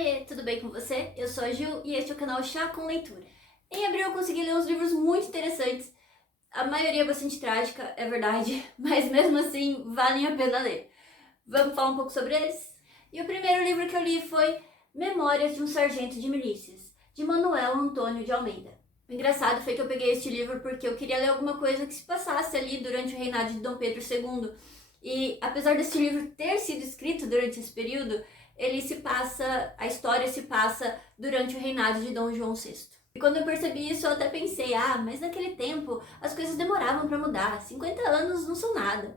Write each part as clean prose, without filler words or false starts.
Oiê, tudo bem com você? Eu sou a Gil e este é o canal Chá com Leitura. Em abril eu consegui ler uns livros muito interessantes, a maioria bastante trágica, é verdade, mas mesmo assim valem a pena ler. Vamos falar um pouco sobre eles? E o primeiro livro que eu li foi Memórias de um Sargento de Milícias, de Manuel Antônio de Almeida. O engraçado foi que eu peguei este livro porque eu queria ler alguma coisa que se passasse ali durante o reinado de Dom Pedro II. E apesar desse livro ter sido escrito durante esse período, a história se passa durante o reinado de Dom João VI. E quando eu percebi isso, eu até pensei, mas naquele tempo as coisas demoravam para mudar, 50 anos não são nada.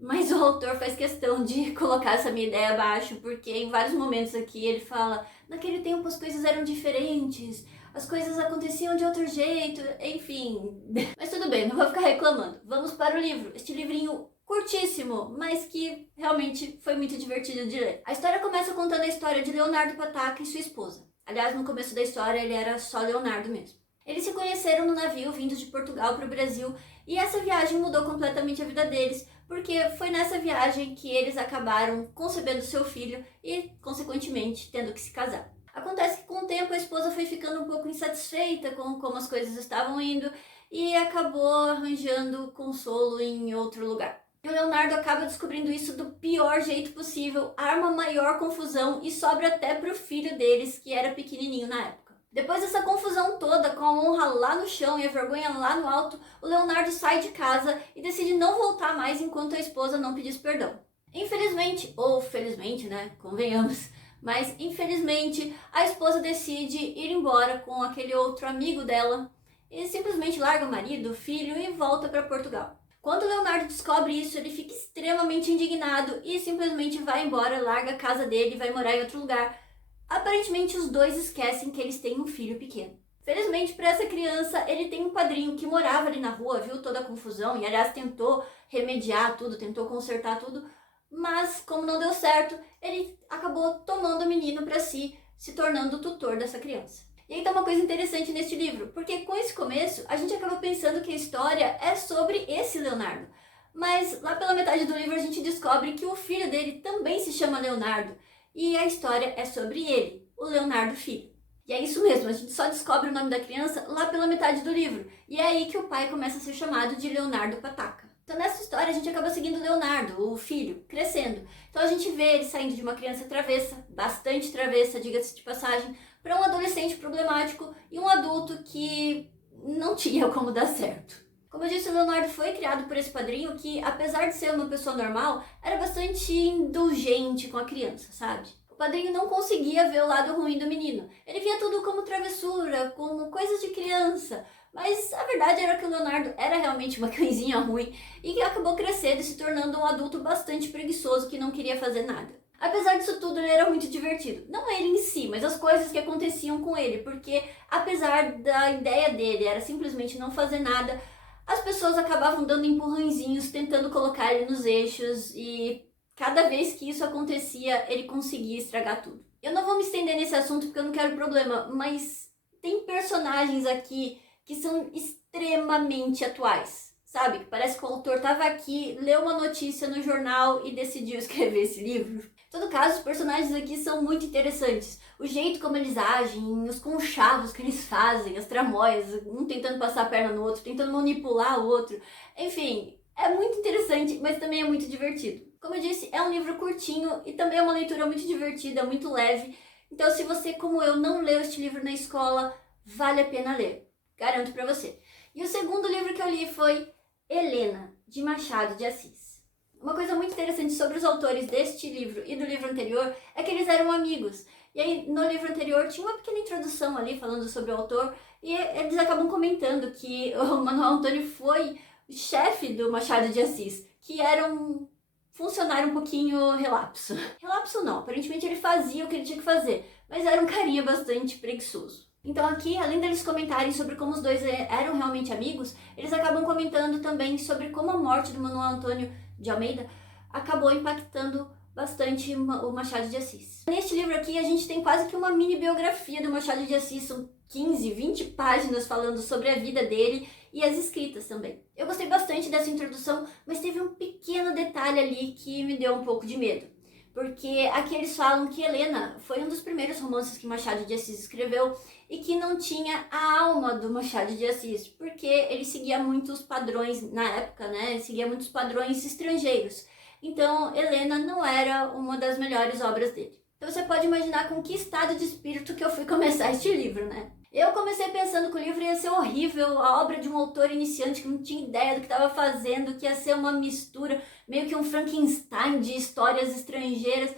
Mas o autor faz questão de colocar essa minha ideia abaixo, porque em vários momentos aqui ele fala, naquele tempo as coisas eram diferentes, as coisas aconteciam de outro jeito, enfim. Mas tudo bem, não vou ficar reclamando. Vamos para o livro, este livrinho curtíssimo, mas que realmente foi muito divertido de ler. A história começa contando a história de Leonardo Pataca e sua esposa. Aliás, no começo da história ele era só Leonardo mesmo. Eles se conheceram no navio vindo de Portugal para o Brasil e essa viagem mudou completamente a vida deles, porque foi nessa viagem que eles acabaram concebendo seu filho e, consequentemente, tendo que se casar. Acontece que com o tempo a esposa foi ficando um pouco insatisfeita com como as coisas estavam indo e acabou arranjando consolo em outro lugar. E o Leonardo acaba descobrindo isso do pior jeito possível, arma maior confusão e sobra até pro filho deles, que era pequenininho na época. Depois dessa confusão toda, com a honra lá no chão e a vergonha lá no alto, o Leonardo sai de casa e decide não voltar mais enquanto a esposa não pedisse perdão. Infelizmente, ou felizmente, né, convenhamos, mas infelizmente a esposa decide ir embora com aquele outro amigo dela e simplesmente larga o marido, o filho e volta para Portugal. Quando o Leonardo descobre isso, ele fica extremamente indignado e simplesmente vai embora, larga a casa dele e vai morar em outro lugar. Aparentemente os dois esquecem que eles têm um filho pequeno. Felizmente para essa criança, ele tem um padrinho que morava ali na rua, viu toda a confusão e aliás tentou remediar tudo, tentou consertar tudo, mas como não deu certo, ele acabou tomando o menino para si, se tornando o tutor dessa criança. E aí tá uma coisa interessante neste livro, porque com esse começo a gente acaba pensando que a história é sobre esse Leonardo. Mas lá pela metade do livro a gente descobre que o filho dele também se chama Leonardo. E a história é sobre ele, o Leonardo filho. E é isso mesmo, a gente só descobre o nome da criança lá pela metade do livro. E é aí que o pai começa a ser chamado de Leonardo Pataca. Então nessa história a gente acaba seguindo o Leonardo, o filho, crescendo. Então a gente vê ele saindo de uma criança travessa, bastante travessa, diga-se de passagem, para um adolescente problemático e um adulto que não tinha como dar certo. Como eu disse, o Leonardo foi criado por esse padrinho que, apesar de ser uma pessoa normal, era bastante indulgente com a criança, sabe? O padrinho não conseguia ver o lado ruim do menino. Ele via tudo como travessura, como coisas de criança. Mas a verdade era que o Leonardo era realmente uma cãezinha ruim e que acabou crescendo e se tornando um adulto bastante preguiçoso que não queria fazer nada. Apesar disso tudo, ele era muito divertido. Não ele em si, mas as coisas que aconteciam com ele. Porque apesar da ideia dele era simplesmente não fazer nada, as pessoas acabavam dando empurrãozinhos, tentando colocar ele nos eixos. E cada vez que isso acontecia, ele conseguia estragar tudo. Eu não vou me estender nesse assunto porque eu não quero problema, mas tem personagens aqui que são extremamente atuais. Sabe? Parece que o autor estava aqui, leu uma notícia no jornal e decidiu escrever esse livro. Em todo caso, os personagens aqui são muito interessantes. O jeito como eles agem, os conchavos que eles fazem, as tramóias, um tentando passar a perna no outro, tentando manipular o outro. Enfim, é muito interessante, mas também é muito divertido. Como eu disse, é um livro curtinho e também é uma leitura muito divertida, muito leve. Então, se você, como eu, não leu este livro na escola, vale a pena ler. Garanto pra você. E o segundo livro que eu li foi Helena, de Machado de Assis. Uma coisa muito interessante sobre os autores deste livro e do livro anterior é que eles eram amigos. E aí, no livro anterior, tinha uma pequena introdução ali falando sobre o autor e eles acabam comentando que o Manuel Antônio foi chefe do Machado de Assis, que era um funcionário um pouquinho relapso. Relapso não, aparentemente ele fazia o que ele tinha que fazer, mas era um carinha bastante preguiçoso. Então aqui, além deles comentarem sobre como os dois eram realmente amigos, eles acabam comentando também sobre como a morte do Manuel Antônio de Almeida acabou impactando bastante o Machado de Assis. Neste livro aqui a gente tem quase que uma mini biografia do Machado de Assis, são 15, 20 páginas falando sobre a vida dele e as escritas também. Eu gostei bastante dessa introdução, mas teve um pequeno detalhe ali que me deu um pouco de medo. porque aqui eles falam que Helena foi um dos primeiros romances que Machado de Assis escreveu e que não tinha a alma do Machado de Assis, porque ele seguia muitos padrões, na época, né, ele seguia muitos padrões estrangeiros. Então, Helena não era uma das melhores obras dele. Então você pode imaginar com que estado de espírito que eu fui começar este livro, né? Eu comecei pensando que o livro ia ser horrível, a obra de um autor iniciante que não tinha ideia do que estava fazendo, que ia ser uma mistura, meio que um Frankenstein de histórias estrangeiras.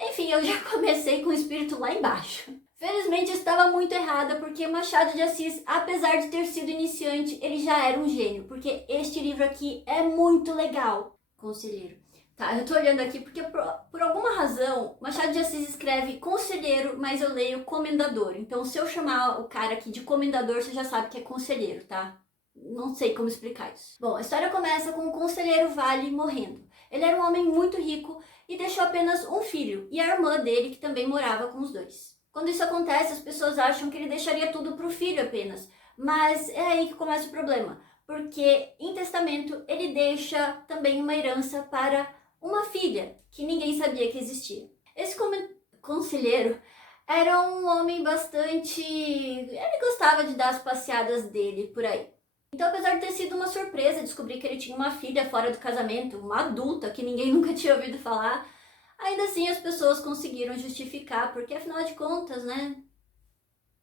Enfim, eu já comecei com o espírito lá embaixo. Felizmente eu estava muito errada, porque Machado de Assis, apesar de ter sido iniciante, ele já era um gênio, porque este livro aqui é muito legal. Conselheiro. Tá, eu tô olhando aqui porque por alguma razão Machado de Assis escreve conselheiro, mas eu leio comendador. Então se eu chamar o cara aqui de comendador, você já sabe que é conselheiro, tá? Não sei como explicar isso. Bom, a história começa com o conselheiro Vale morrendo. Ele era um homem muito rico e deixou apenas um filho e a irmã dele, que também morava com os dois. Quando isso acontece, as pessoas acham que ele deixaria tudo pro filho apenas. Mas é aí que começa o problema, porque em testamento ele deixa também uma herança para uma filha, que ninguém sabia que existia. Esse conselheiro era um homem bastante... Ele gostava de dar as passeadas dele por aí. Então, apesar de ter sido uma surpresa descobrir que ele tinha uma filha fora do casamento, uma adulta que ninguém nunca tinha ouvido falar, ainda assim as pessoas conseguiram justificar, porque afinal de contas, né?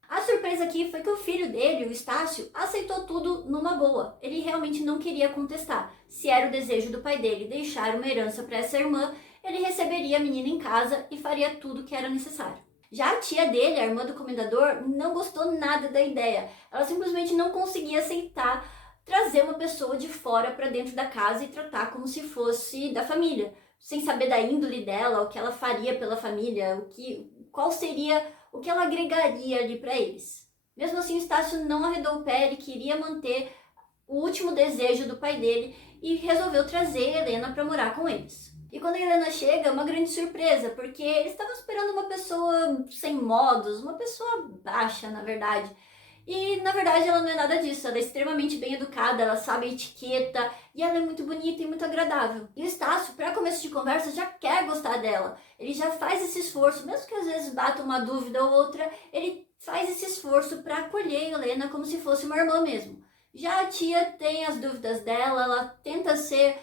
A surpresa aqui foi que o filho dele, o Estácio, aceitou tudo numa boa. Ele realmente não queria contestar. Se era o desejo do pai dele deixar uma herança para essa irmã, ele receberia a menina em casa e faria tudo o que era necessário. Já a tia dele, a irmã do comendador, não gostou nada da ideia. Ela simplesmente não conseguia aceitar trazer uma pessoa de fora para dentro da casa e tratar como se fosse da família, sem saber da índole dela, o que ela faria pela família, qual seria o que ela agregaria ali para eles. Mesmo assim, o Estácio não arredou o pé, ele queria manter o último desejo do pai dele e resolveu trazer Helena para morar com eles. E quando a Helena chega, é uma grande surpresa, porque eles estavam esperando uma pessoa sem modos, uma pessoa baixa, na verdade. E, na verdade, ela não é nada disso. Ela é extremamente bem educada, ela sabe a etiqueta e ela é muito bonita e muito agradável. E o Estácio, para começo de conversa, já quer gostar dela. Ele já faz esse esforço, mesmo que às vezes bata uma dúvida ou outra, ele faz esse esforço para acolher Helena como se fosse uma irmã mesmo. Já a tia tem as dúvidas dela, ela tenta ser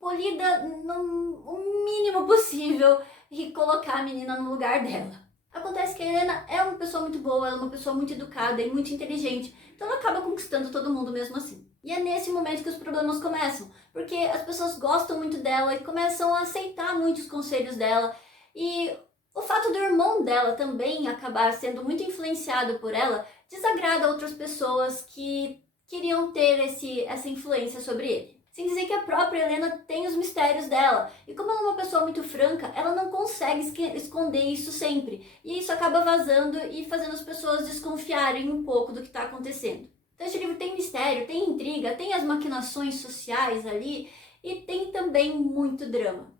polida no mínimo possível e colocar a menina no lugar dela. Acontece que a Helena é uma pessoa muito boa, ela é uma pessoa muito educada e muito inteligente, então ela acaba conquistando todo mundo mesmo assim. E é nesse momento que os problemas começam, porque as pessoas gostam muito dela e começam a aceitar muitos conselhos dela, e o fato do irmão dela também acabar sendo muito influenciado por ela desagrada outras pessoas que queriam ter essa influência sobre ele. Sem dizer que a própria Helena tem os mistérios dela. E como ela é uma pessoa muito franca, ela não consegue esconder isso sempre. E isso acaba vazando e fazendo as pessoas desconfiarem um pouco do que está acontecendo. Então esse livro tem mistério, tem intriga, tem as maquinações sociais ali e tem também muito drama.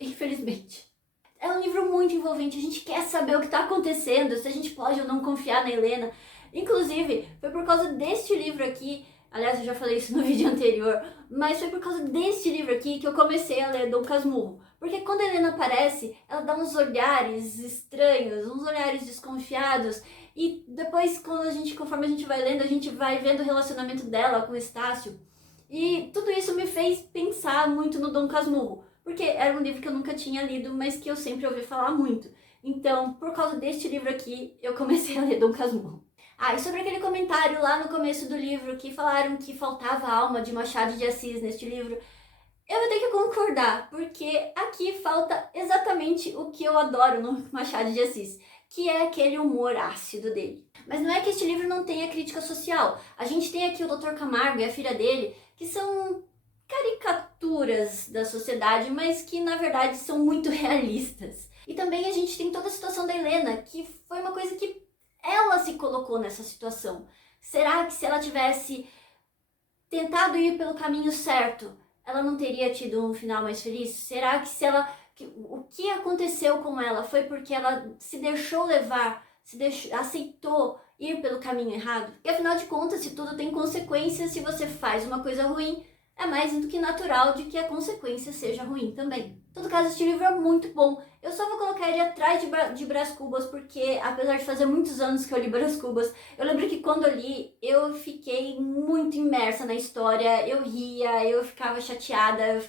Infelizmente. É um livro muito envolvente, a gente quer saber o que está acontecendo, se a gente pode ou não confiar na Helena. Inclusive, foi por causa deste livro aqui, aliás, eu já falei isso no vídeo anterior, mas foi por causa deste livro aqui que eu comecei a ler Dom Casmurro. Porque quando a Helena aparece, ela dá uns olhares estranhos, uns olhares desconfiados, e depois, conforme a gente vai lendo, a gente vai vendo o relacionamento dela com o Estácio. E tudo isso me fez pensar muito no Dom Casmurro, porque era um livro que eu nunca tinha lido, mas que eu sempre ouvi falar muito. Então, por causa deste livro aqui, eu comecei a ler Dom Casmurro. Ah, e sobre aquele comentário lá no começo do livro que falaram que faltava a alma de Machado de Assis neste livro, eu vou ter que concordar, porque aqui falta exatamente o que eu adoro no Machado de Assis, que é aquele humor ácido dele. Mas não é que este livro não tenha crítica social. A gente tem aqui o Dr. Camargo e a filha dele, que são caricaturas da sociedade, mas que na verdade são muito realistas. E também a gente tem toda a situação da Helena, que foi uma coisa que ela se colocou nessa situação. Será que se ela tivesse tentado ir pelo caminho certo, ela não teria tido um final mais feliz? Será que o que aconteceu com ela foi porque ela se deixou levar, aceitou ir pelo caminho errado? E afinal de contas, se tudo tem consequências, se você faz uma coisa ruim, é mais do que natural de que a consequência seja ruim também. Em todo caso, este livro é muito bom. Eu só vou colocar ele atrás de Brás Cubas, porque apesar de fazer muitos anos que eu li Brás Cubas, eu lembro que quando eu li, eu fiquei muito imersa na história, eu ria, eu ficava chateada,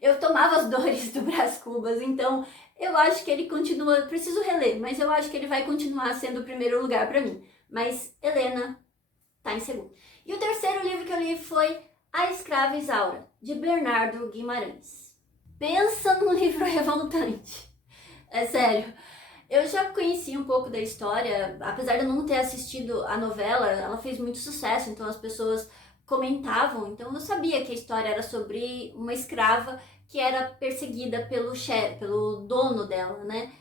eu tomava as dores do Brás Cubas, então eu acho que ele continua, preciso reler, mas eu acho que ele vai continuar sendo o primeiro lugar pra mim. Mas Helena tá em segundo. E o terceiro livro que eu li foi A Escrava Isaura, de Bernardo Guimarães. Pensa num livro revoltante. É sério. Eu já conheci um pouco da história, apesar de eu não ter assistido a novela, ela fez muito sucesso, então as pessoas comentavam, então eu sabia que a história era sobre uma escrava que era perseguida pelo chefe, pelo dono dela, né?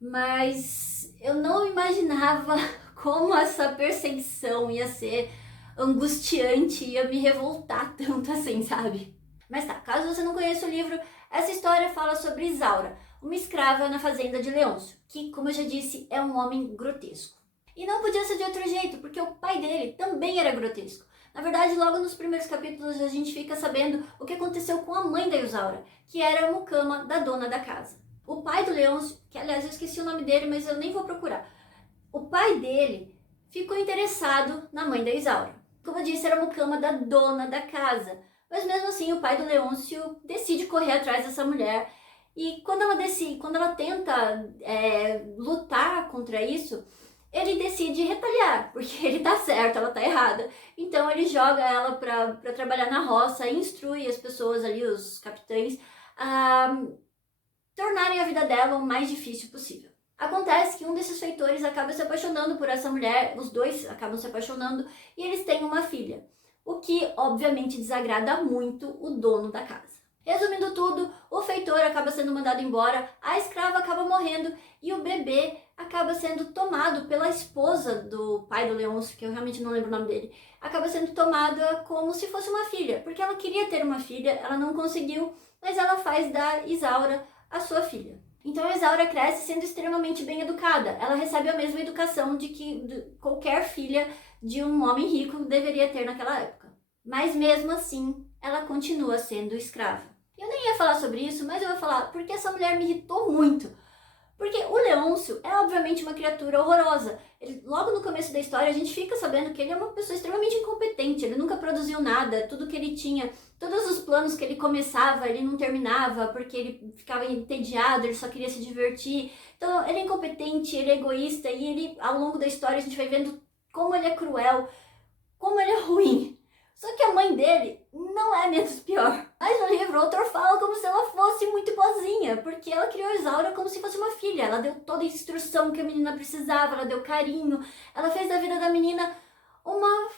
Mas eu não imaginava como essa perseguição ia ser angustiante, ia me revoltar tanto assim, sabe? Mas tá, caso você não conheça o livro, essa história fala sobre Isaura, uma escrava na fazenda de Leôncio, que, como eu já disse, é um homem grotesco. E não podia ser de outro jeito, porque o pai dele também era grotesco. Na verdade, logo nos primeiros capítulos a gente fica sabendo o que aconteceu com a mãe da Isaura, que era a mucama da dona da casa. O pai do Leôncio, que aliás eu esqueci o nome dele, mas eu nem vou procurar. O pai dele ficou interessado na mãe da Isaura. Como eu disse, era a mucama da dona da casa. Mas mesmo assim, o pai do Leôncio decide correr atrás dessa mulher. E quando ela tenta lutar contra isso, ele decide retaliar, porque ele tá certo, ela tá errada. Então ele joga ela pra trabalhar na roça, instrui as pessoas ali, os capitães, a tornarem a vida dela o mais difícil possível. Acontece que um desses feitores acaba se apaixonando por essa mulher, os dois acabam se apaixonando e eles têm uma filha, o que obviamente desagrada muito o dono da casa. Resumindo tudo, o feitor acaba sendo mandado embora, a escrava acaba morrendo e o bebê acaba sendo tomado pela esposa do pai do Leôncio, que eu realmente não lembro o nome dele, acaba sendo tomada como se fosse uma filha, porque ela queria ter uma filha, ela não conseguiu, mas ela faz da Isaura a sua filha. Então a Isaura cresce sendo extremamente bem educada. Ela recebe a mesma educação de que qualquer filha de um homem rico deveria ter naquela época. Mas mesmo assim, ela continua sendo escrava. Eu nem ia falar sobre isso, mas eu vou falar porque essa mulher me irritou muito. Porque o Leôncio é obviamente uma criatura horrorosa. Logo no começo da história a gente fica sabendo que ele é uma pessoa extremamente incompetente, ele nunca produziu nada, tudo que ele tinha, todos os planos que ele começava, ele não terminava porque ele ficava entediado, ele só queria se divertir. Então ele é incompetente, ele é egoísta e ele, ao longo da história a gente vai vendo como ele é cruel, como ele é ruim. Só que a mãe dele não é menos pior. Mas no livro o autor fala como se ela fosse muito boazinha, porque ela criou Isaura como se fosse uma filha. Ela deu toda a instrução que a menina precisava, ela deu carinho, ela fez da vida da menina uma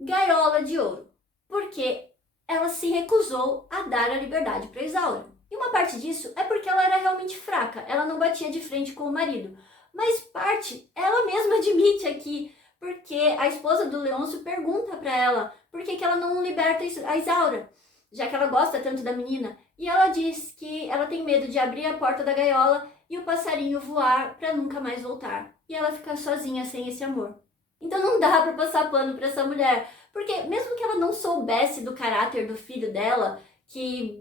gaiola de ouro. Porque ela se recusou a dar a liberdade para Isaura. E uma parte disso é porque ela era realmente fraca, ela não batia de frente com o marido. Mas parte, ela mesma admite aqui, porque a esposa do Leôncio pergunta para ela por que ela não liberta a Isaura, já que ela gosta tanto da menina. E ela diz que ela tem medo de abrir a porta da gaiola e o passarinho voar para nunca mais voltar. E ela ficar sozinha sem esse amor. Então não dá para passar pano para essa mulher, porque mesmo que ela não soubesse do caráter do filho dela, que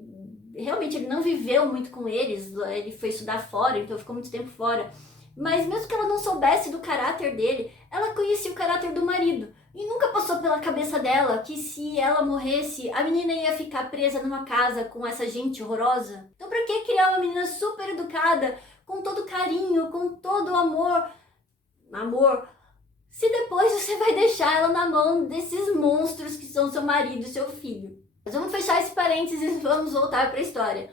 realmente ele não viveu muito com eles, ele foi estudar fora, então ficou muito tempo fora. Mas mesmo que ela não soubesse do caráter dele, ela conhecia o caráter do marido. E nunca passou pela cabeça dela que se ela morresse, a menina ia ficar presa numa casa com essa gente horrorosa. Então pra que criar uma menina super educada, com todo carinho, com todo amor, se depois você vai deixar ela na mão desses monstros que são seu marido e seu filho? Mas vamos fechar esse parênteses e vamos voltar para a história.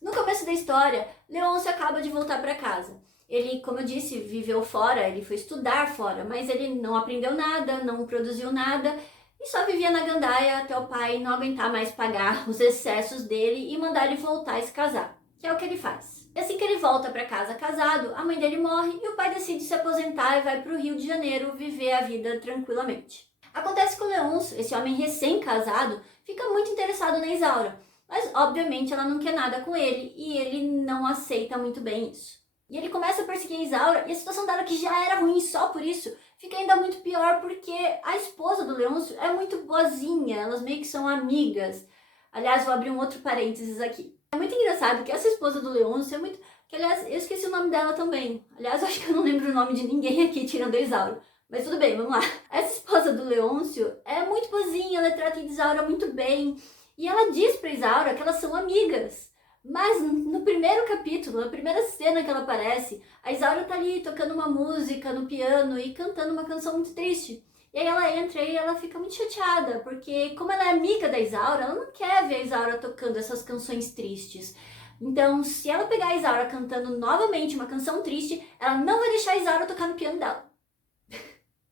No começo da história, Leôncio acaba de voltar para casa. Ele, como eu disse, viveu fora, ele foi estudar fora, mas ele não aprendeu nada, não produziu nada e só vivia na gandaia até o pai não aguentar mais pagar os excessos dele e mandar ele voltar a se casar, que é o que ele faz. E assim que ele volta para casa casado, a mãe dele morre e o pai decide se aposentar e vai para o Rio de Janeiro viver a vida tranquilamente. Acontece que o Leôncio, esse homem recém-casado, fica muito interessado na Isaura, mas obviamente ela não quer nada com ele e ele não aceita muito bem isso. E ele começa a perseguir a Isaura e a situação dela, que já era ruim só por isso, fica ainda muito pior porque a esposa do Leôncio é muito boazinha, elas meio que são amigas. Aliás, vou abrir um outro parênteses aqui. É muito engraçado que essa esposa do Leôncio é muito... Que, aliás, eu esqueci o nome dela também. Aliás, eu acho que eu não lembro o nome de ninguém aqui, tirando a Isaura. Mas tudo bem, vamos lá. Essa esposa do Leôncio é muito boazinha, ela trata a Isaura muito bem. E ela diz pra Isaura que elas são amigas. Mas no primeiro capítulo, na primeira cena que ela aparece, a Isaura tá ali tocando uma música no piano e cantando uma canção muito triste. E aí ela entra e ela fica muito chateada, porque como ela é amiga da Isaura, ela não quer ver a Isaura tocando essas canções tristes. Então, se ela pegar a Isaura cantando novamente uma canção triste, ela não vai deixar a Isaura tocar no piano dela.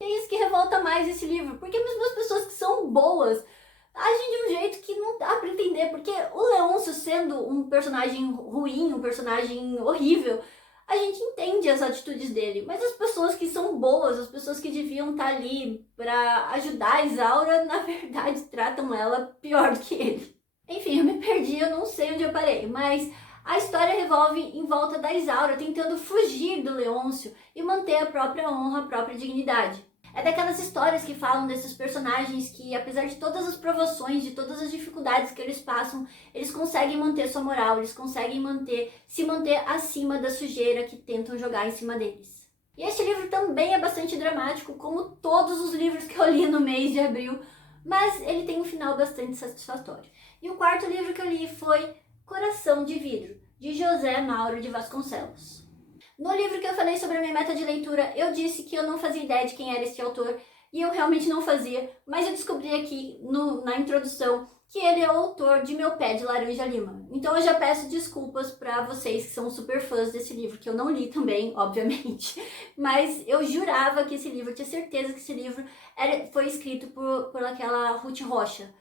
É isso que revolta mais esse livro, porque mesmo as pessoas que são boas agem de um jeito que não dá pra entender, porque o Leôncio sendo um personagem ruim, um personagem horrível, a gente entende as atitudes dele, mas as pessoas que são boas, as pessoas que deviam estar ali pra ajudar a Isaura, na verdade tratam ela pior do que ele. Enfim, eu me perdi, eu não sei onde eu parei, mas a história revolve em volta da Isaura tentando fugir do Leôncio e manter a própria honra, a própria dignidade. É daquelas histórias que falam desses personagens que, apesar de todas as provações, de todas as dificuldades que eles passam, eles conseguem manter sua moral, eles conseguem se manter acima da sujeira que tentam jogar em cima deles. E este livro também é bastante dramático, como todos os livros que eu li no mês de abril, mas ele tem um final bastante satisfatório. E o quarto livro que eu li foi Coração de Vidro, de José Mauro de Vasconcelos. No livro que eu falei sobre a minha meta de leitura, eu disse que eu não fazia ideia de quem era este autor, e eu realmente não fazia, mas eu descobri aqui na introdução que ele é o autor de Meu Pé de Laranja Lima. Então eu já peço desculpas para vocês que são super fãs desse livro, que eu não li também, obviamente, mas eu jurava que esse livro, tinha certeza que esse livro foi escrito por aquela Ruth Rocha.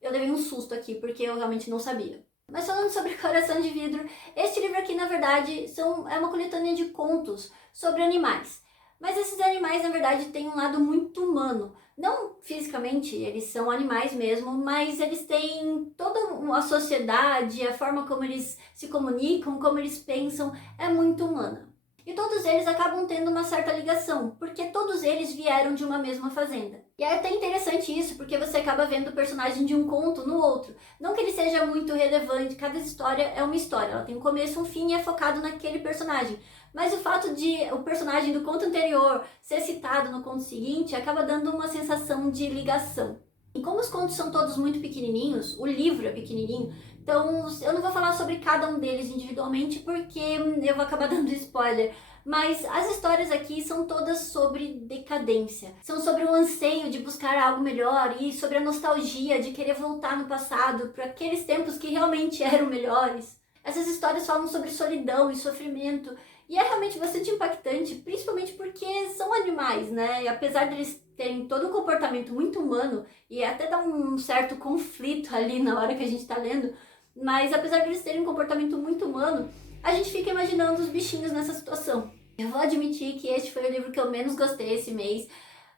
Eu levei um susto aqui, porque eu realmente não sabia. Mas falando sobre Coração de Vidro, este livro aqui, na verdade, é uma coletânea de contos sobre animais. Mas esses animais, na verdade, têm um lado muito humano. Não fisicamente, eles são animais mesmo, mas eles têm toda a sociedade, a forma como eles se comunicam, como eles pensam, é muito humana. E todos eles acabam tendo uma certa ligação, porque todos eles vieram de uma mesma fazenda. E é até interessante isso, porque você acaba vendo o personagem de um conto no outro. Não que ele seja muito relevante, cada história é uma história, ela tem um começo, um fim e é focado naquele personagem. Mas o fato de o personagem do conto anterior ser citado no conto seguinte acaba dando uma sensação de ligação. E como os contos são todos muito pequenininhos, o livro é pequenininho, então eu não vou falar sobre cada um deles individualmente porque eu vou acabar dando spoiler. Mas as histórias aqui são todas sobre decadência. São sobre o anseio de buscar algo melhor e sobre a nostalgia de querer voltar no passado para aqueles tempos que realmente eram melhores. Essas histórias falam sobre solidão e sofrimento e é realmente bastante impactante, principalmente porque são animais, né? E apesar deles terem todo um comportamento muito humano e até dá um certo conflito ali na hora que a gente tá lendo, mas apesar deles terem um comportamento muito humano, a gente fica imaginando os bichinhos nessa situação. Eu vou admitir que este foi o livro que eu menos gostei esse mês,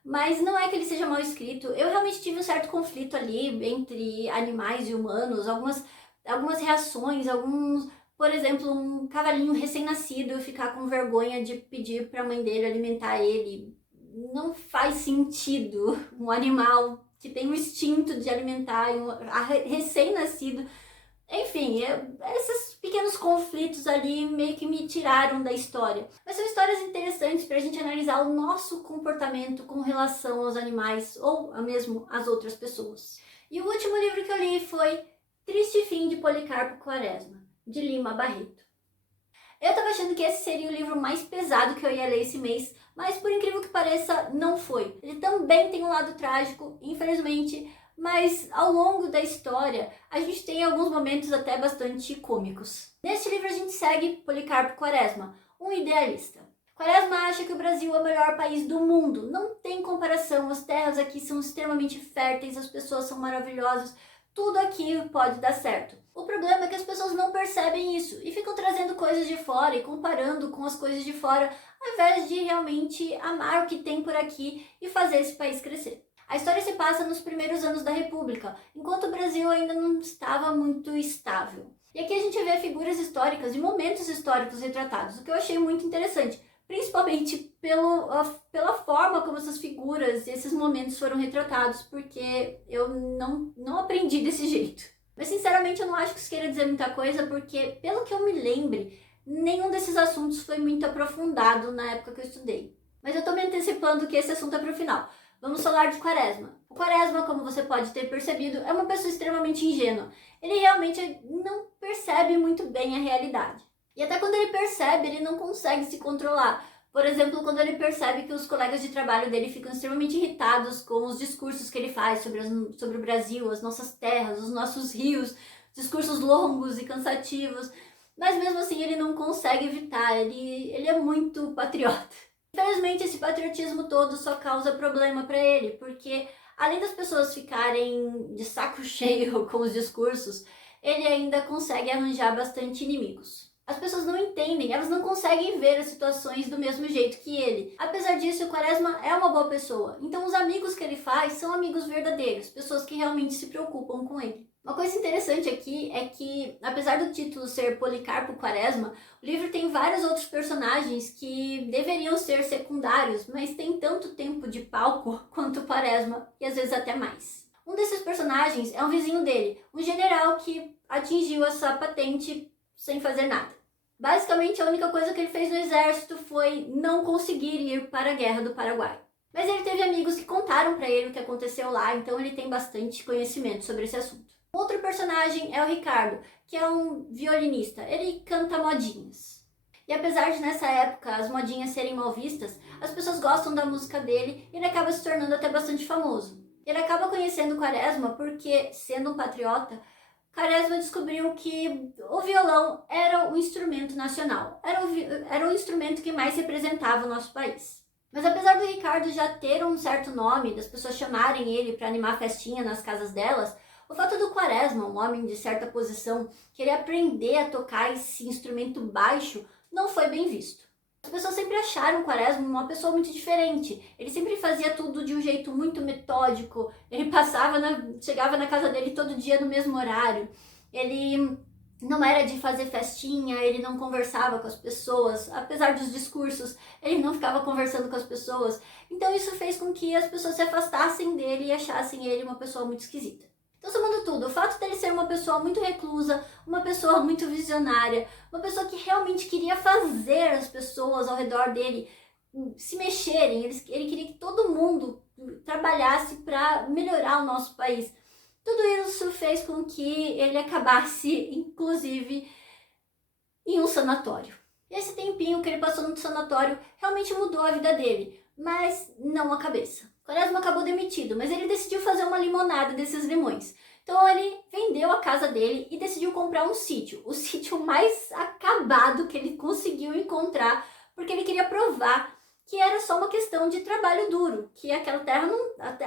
mas não é que ele seja mal escrito. Eu realmente tive um certo conflito ali entre animais e humanos, algumas reações, por exemplo, um cavalinho recém-nascido ficar com vergonha de pedir para a mãe dele alimentar ele. Não faz sentido um animal que tem o instinto de alimentar recém-nascido. Enfim, esses pequenos conflitos ali meio que me tiraram da história. Mas são histórias interessantes para a gente analisar o nosso comportamento com relação aos animais ou mesmo às outras pessoas. E o último livro que eu li foi Triste Fim de Policarpo Quaresma, de Lima Barreto. Eu tava achando que esse seria o livro mais pesado que eu ia ler esse mês, mas por incrível que pareça, não foi. Ele também tem um lado trágico, infelizmente, mas ao longo da história a gente tem alguns momentos até bastante cômicos. Neste livro a gente segue Policarpo Quaresma, um idealista. Quaresma acha que o Brasil é o melhor país do mundo, não tem comparação, as terras aqui são extremamente férteis, as pessoas são maravilhosas, tudo aqui pode dar certo. O problema é que as pessoas não percebem isso e ficam trazendo coisas de fora e comparando com as coisas de fora, ao invés de realmente amar o que tem por aqui e fazer esse país crescer. A história se passa nos primeiros anos da República, enquanto o Brasil ainda não estava muito estável. E aqui a gente vê figuras históricas e momentos históricos retratados, o que eu achei muito interessante, principalmente pela forma como essas figuras e esses momentos foram retratados, porque eu não aprendi desse jeito. Mas sinceramente eu não acho que isso queira dizer muita coisa, porque pelo que eu me lembre, nenhum desses assuntos foi muito aprofundado na época que eu estudei. Mas eu tô me antecipando que esse assunto é pro final. Vamos falar de Quaresma. O Quaresma, como você pode ter percebido, é uma pessoa extremamente ingênua. Ele realmente não percebe muito bem a realidade. E até quando ele percebe, ele não consegue se controlar. Por exemplo, quando ele percebe que os colegas de trabalho dele ficam extremamente irritados com os discursos que ele faz sobre o Brasil, as nossas terras, os nossos rios, discursos longos e cansativos. Mas mesmo assim ele não consegue evitar, ele é muito patriota. Infelizmente esse patriotismo todo só causa problema para ele, porque além das pessoas ficarem de saco cheio com os discursos, ele ainda consegue arranjar bastante inimigos. As pessoas não entendem, elas não conseguem ver as situações do mesmo jeito que ele. Apesar disso, o Quaresma é uma boa pessoa, então os amigos que ele faz são amigos verdadeiros, pessoas que realmente se preocupam com ele. Uma coisa interessante aqui é que, apesar do título ser Policarpo Quaresma, o livro tem vários outros personagens que deveriam ser secundários, mas tem tanto tempo de palco quanto o Quaresma, e às vezes até mais. Um desses personagens é um vizinho dele, um general que atingiu essa patente sem fazer nada. Basicamente, a única coisa que ele fez no exército foi não conseguir ir para a Guerra do Paraguai. Mas ele teve amigos que contaram para ele o que aconteceu lá, então ele tem bastante conhecimento sobre esse assunto. Outro personagem é o Ricardo, que é um violinista. Ele canta modinhas. E apesar de nessa época as modinhas serem mal vistas, as pessoas gostam da música dele e ele acaba se tornando até bastante famoso. Ele acaba conhecendo o Quaresma porque, sendo um patriota, Quaresma descobriu que o violão era o instrumento nacional, era o instrumento que mais representava o nosso país. Mas apesar do Ricardo já ter um certo nome, das pessoas chamarem ele para animar festinha nas casas delas, o fato do Quaresma, um homem de certa posição, querer aprender a tocar esse instrumento baixo não foi bem visto. As pessoas sempre acharam o Quaresma uma pessoa muito diferente. Ele sempre fazia tudo de um jeito muito metódico. Ele chegava na casa dele todo dia no mesmo horário. Ele não era de fazer festinha, ele não conversava com as pessoas. Apesar dos discursos, ele não ficava conversando com as pessoas. Então isso fez com que as pessoas se afastassem dele e achassem ele uma pessoa muito esquisita. Então, somando tudo, o fato dele ser uma pessoa muito reclusa, uma pessoa muito visionária, uma pessoa que realmente queria fazer as pessoas ao redor dele se mexerem, ele queria que todo mundo trabalhasse para melhorar o nosso país. Tudo isso fez com que ele acabasse, inclusive, em um sanatório. E esse tempinho que ele passou no sanatório realmente mudou a vida dele, mas não a cabeça. Quaresma acabou demitido, mas ele decidiu fazer uma limonada desses limões. Então ele vendeu a casa dele e decidiu comprar um sítio, o sítio mais acabado que ele conseguiu encontrar, porque ele queria provar que era só uma questão de trabalho duro, que aquela terra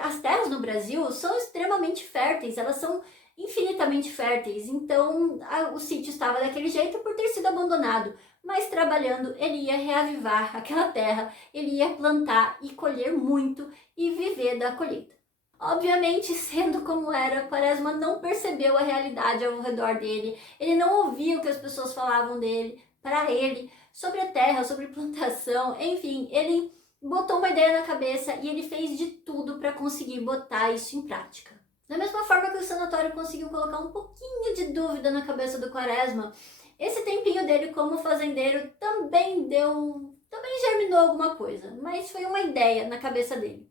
as terras no Brasil são extremamente férteis, elas são infinitamente férteis, então o sítio estava daquele jeito por ter sido abandonado, mas trabalhando ele ia reavivar aquela terra, ele ia plantar e colher muito e viver da colheita. Obviamente, sendo como era, Quaresma não percebeu a realidade ao redor dele, ele não ouvia o que as pessoas falavam para ele, sobre a terra, sobre plantação, enfim, ele botou uma ideia na cabeça e ele fez de tudo para conseguir botar isso em prática. Da mesma forma que o sanatório conseguiu colocar um pouquinho de dúvida na cabeça do Quaresma, esse tempinho dele como fazendeiro também germinou alguma coisa, mas foi uma ideia na cabeça dele.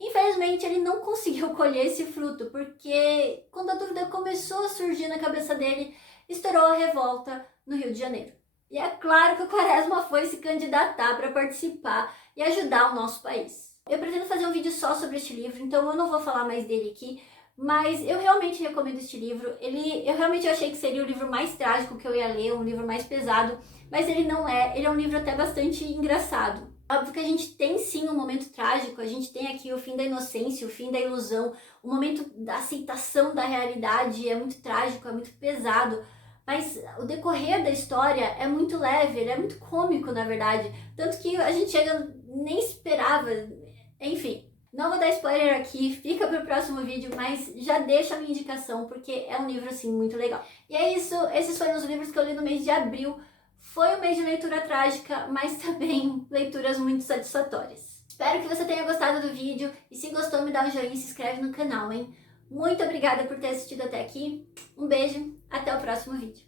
Infelizmente, ele não conseguiu colher esse fruto, porque quando a dúvida começou a surgir na cabeça dele, estourou a revolta no Rio de Janeiro. E é claro que o Quaresma foi se candidatar para participar e ajudar o nosso país. Eu pretendo fazer um vídeo só sobre este livro, então eu não vou falar mais dele aqui, mas eu realmente recomendo este livro. Eu realmente achei que seria o livro mais trágico que eu ia ler, um livro mais pesado, mas ele não é. Ele é um livro até bastante engraçado. Óbvio que a gente tem sim um momento trágico, a gente tem aqui o fim da inocência, o fim da ilusão, o momento da aceitação da realidade é muito trágico, é muito pesado, mas o decorrer da história é muito leve, ele é muito cômico na verdade, tanto que a gente nem esperava, enfim. Não vou dar spoiler aqui, fica pro próximo vídeo, mas já deixa a minha indicação, porque é um livro assim muito legal. E é isso, esses foram os livros que eu li no mês de abril. Foi um mês de leitura trágica, mas também leituras muito satisfatórias. Espero que você tenha gostado do vídeo e se gostou me dá um joinha e se inscreve no canal, hein? Muito obrigada por ter assistido até aqui. Um beijo, até o próximo vídeo.